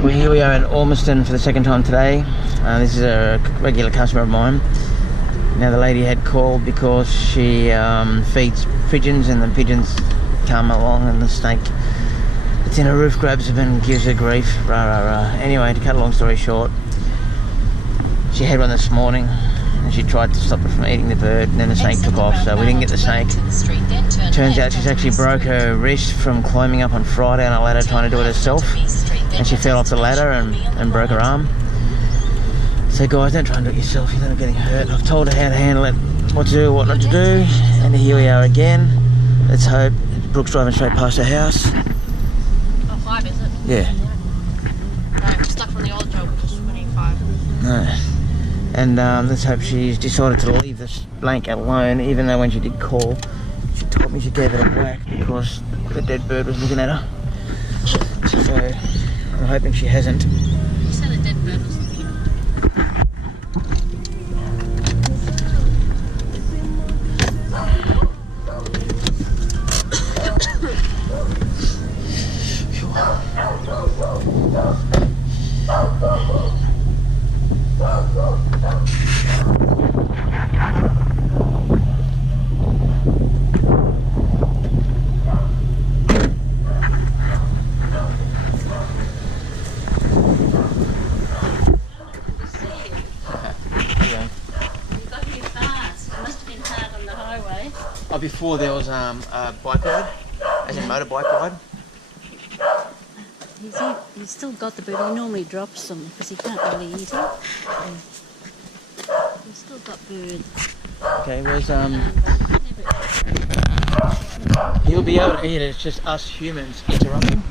Well, here we are in Ormiston for the second time today. This is a regular customer of mine. Now the lady had called because she feeds pigeons, and the pigeons come along and the snake that's in her roof grabs her and gives her grief. Rah rah rah. Anyway, to cut a long story short, she had one this morning and she tried to stop it from eating the bird, and then the snake took off, so we didn't get the snake. Turns out she's actually broke her wrist from climbing up on Friday on a ladder trying to do it herself, and she fell off the ladder and broke her arm. So guys, don't try and do it yourself, you'll end up getting hurt. I've told her how to handle it, what to do, what not to do, and here we are again. Let's hope. Brooke's driving straight past her house. Oh, 5 is it? Yeah. No, I'm stuck from the old job, which is 25. No. And let's hope she's decided to leave this blanket alone, even though when she did call, she told me she gave it a whack because the dead bird was looking at her. So I'm hoping she hasn't. You said a dead bird was looking. Oh, before there was a bike ride, as in motorbike ride. He's still got the bird. He normally drops them because he can't really eat him. He's still got birds. Okay, where's he'll be able to eat it. It's just us humans interrupting.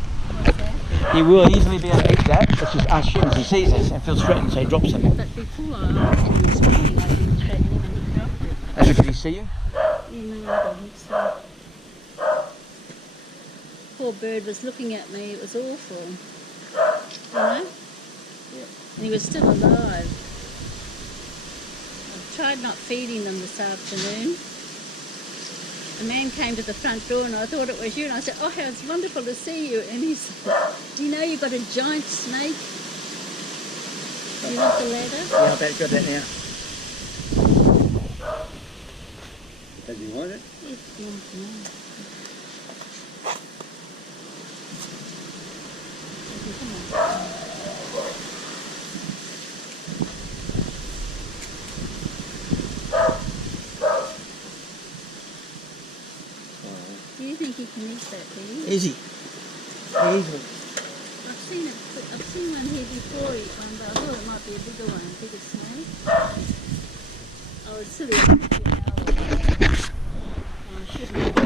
Okay. He will easily be able to eat that. It's just us humans. He sees us and feels threatened, so he drops it. But before, I said this morning, I didn't threaten him and he dropped it. Oh, did he see you? No, I don't think so. Poor bird was looking at me. It was awful. You know? Yeah. And he was still alive. I tried not feeding them this afternoon. A man came to the front door and I thought it was you, and I said, oh, how it's wonderful to see you. And he said, do you know you've got a giant snake? You want the ladder? Yeah, I bet you got that now. Does he want it? It's not, no. Come on. Do you think he can eat that, do you? Easy. Easily. I've seen one here before eat one, but I thought it might be a bigger one, a bigger snake. Oh, it's silly. Oh, I shouldn't.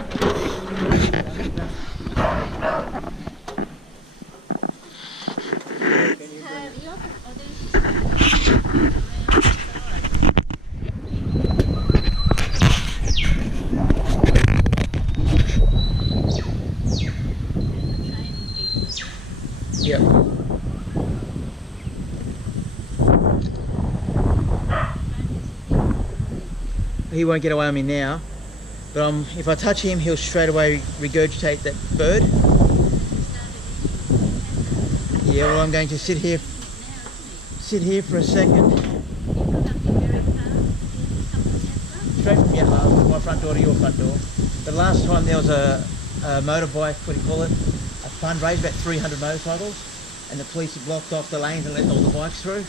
Yep. He won't get away on me now, but if I touch him, he'll straight away regurgitate that bird. Yeah, well, I'm going to sit here for a second. Straight from my front door to your front door. The last time there was a motorbike, what do you call it? A fundraiser, about 300 motorcycles, and the police had blocked off the lanes and let all the bikes through.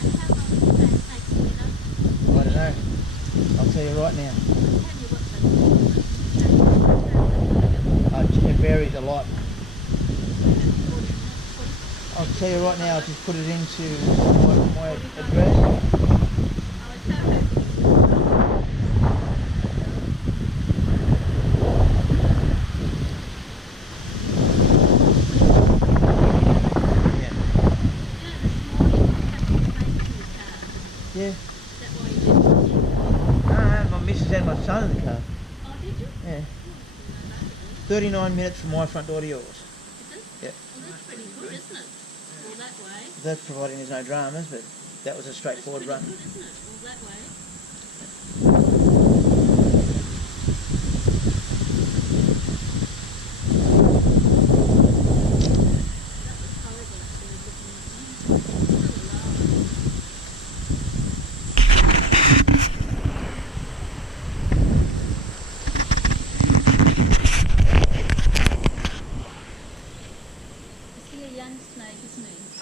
I don't know. I'll tell you right now. It varies a lot. I'll tell you right now, I'll just put it into my address. Yeah. My missus and my son in the car. Oh, did you? Yeah. 39 minutes from my front door to yours. Is it? Yeah. Well, that's pretty good, isn't it? All that way. That's providing there's no dramas, but that was a straightforward run. Good, isn't it? All that way. That was horrible, actually, looking at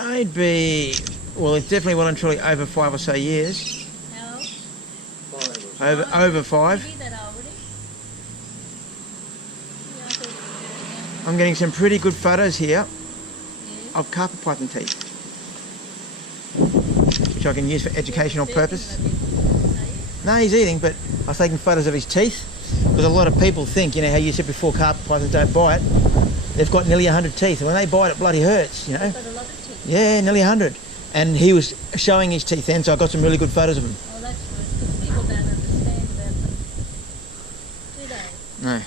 I'd be, well, it's definitely well and truly over 5 or so years. How old? 5 or Over 5. Maybe that old, would it? Yeah, I thought it was very young. I'm getting some pretty good photos here Yes. of carpet python teeth, which I can use for educational purpose. No, he's eating, but I was taking photos of his teeth, because a lot of people think, you know how you said before, carpet pythons don't bite. They've got nearly 100 teeth, and when they bite it bloody hurts, you know. They've got a lot of teeth. Yeah, nearly 100. And he was showing his teeth then, so I got some really good photos of him. Oh, that's good, because people don't understand about them. Do they? No. No.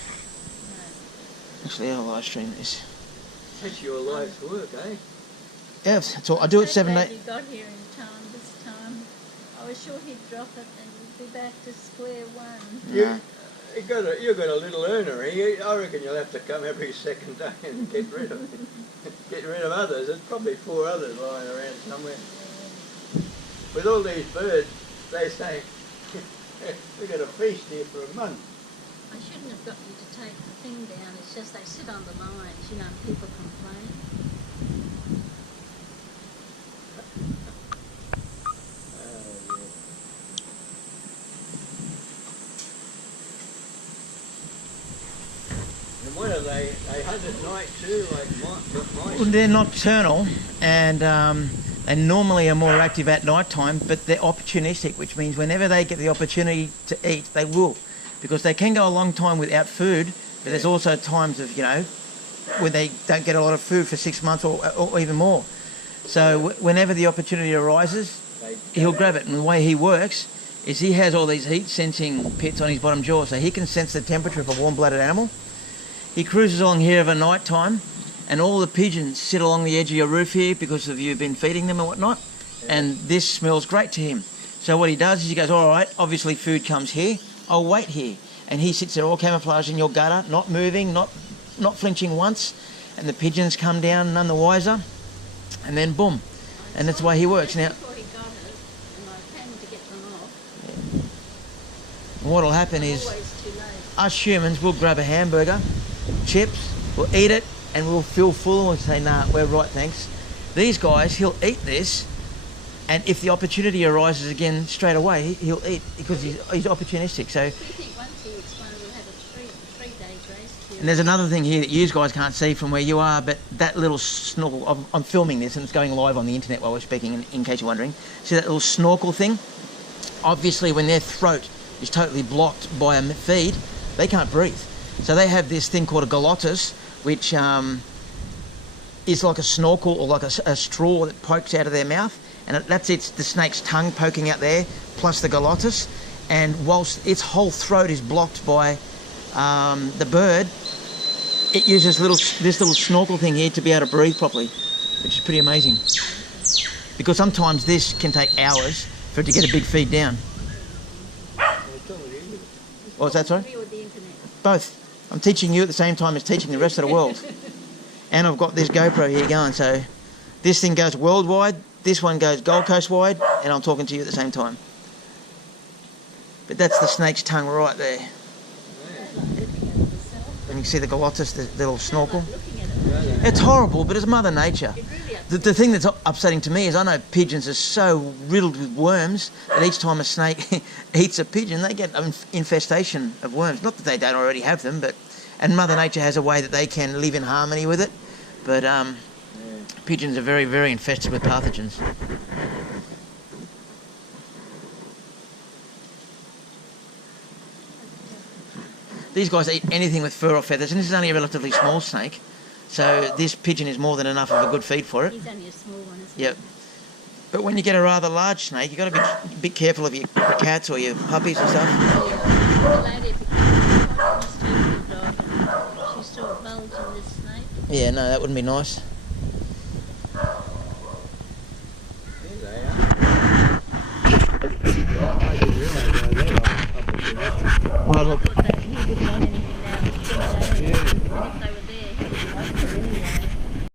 Actually, I'll live stream this. That's your life's work, eh? Yeah, that's all. I do it I'm so 7 glad days. you got here in time this time. I was sure he'd drop it and we'd be back to square one. No. You've got a little earner here. I reckon you'll have to come every second day and get rid of others. There's probably 4 others lying around somewhere. With all these birds, they say, we've got a feast here for a month. I shouldn't have got you to take the thing down. It's just they sit on the lines, you know, and people complain. And what are they? They hunt at night too, like mice? Well, they're nocturnal, and they normally are more active at night time, but they're opportunistic, which means whenever they get the opportunity to eat, they will. Because they can go a long time without food, but there's also times of, you know, when they don't get a lot of food for 6 months or even more. So whenever the opportunity arises, he'll grab it. And the way he works is he has all these heat sensing pits on his bottom jaw, so he can sense the temperature of a warm-blooded animal. He cruises along here of a night time, and all the pigeons sit along the edge of your roof here because of you've been feeding them and whatnot, and this smells great to him. So what he does is he goes, all right, obviously food comes here, I'll wait here. And he sits there all camouflaged in your gutter, not moving, not flinching once, and the pigeons come down none the wiser, and then boom. And that's the way he works. Now, Before he got it, and I came to get them off. what'll happen is Always too late. us humans will grab a hamburger, chips, we'll eat it, and we'll feel full and we'll say, nah, we're right, thanks. These guys, he'll eat this, and if the opportunity arises again straight away, he'll eat because he's opportunistic. So, We think once he explained we'll have a 3 days race here. and there's another thing here that you guys can't see from where you are, but that little snorkel, I'm filming this and it's going live on the internet while we're speaking, in case you're wondering. See that little snorkel thing? Obviously, when their throat is totally blocked by a feed, they can't breathe. So they have this thing called a glottis, which is like a snorkel or like a straw that pokes out of their mouth, and that's the snake's tongue poking out there, plus the glottis. And whilst its whole throat is blocked by the bird, it uses this little snorkel thing here to be able to breathe properly, which is pretty amazing. Because sometimes this can take hours for it to get a big feed down. What's that, sorry? With the internet. Both. I'm teaching you at the same time as teaching the rest of the world. And I've got this GoPro here going, so this thing goes worldwide, this one goes Gold Coast wide, and I'm talking to you at the same time. But that's the snake's tongue right there. And you can see the glottis, the little snorkel. It's horrible, but it's Mother Nature. The thing that's upsetting to me is I know pigeons are so riddled with worms that each time a snake eats a pigeon, they get an infestation of worms. Not that they don't already have them, and Mother Nature has a way that they can live in harmony with it. But pigeons are very, very infested with pathogens. These guys eat anything with fur or feathers, and this is only a relatively small snake. So this pigeon is more than enough of a good feed for it. He's only a small one, isn't Yep. But when you get a rather large snake, you've got to be a bit careful of your cats or your puppies and stuff. The lady at the stupid dog, and she saw a bulge in this snake. Yeah, no, that wouldn't be nice. Here they are. I didn't realise they were up. Well, look, He wouldn't want anything now. And if they were there, he would like them anyway.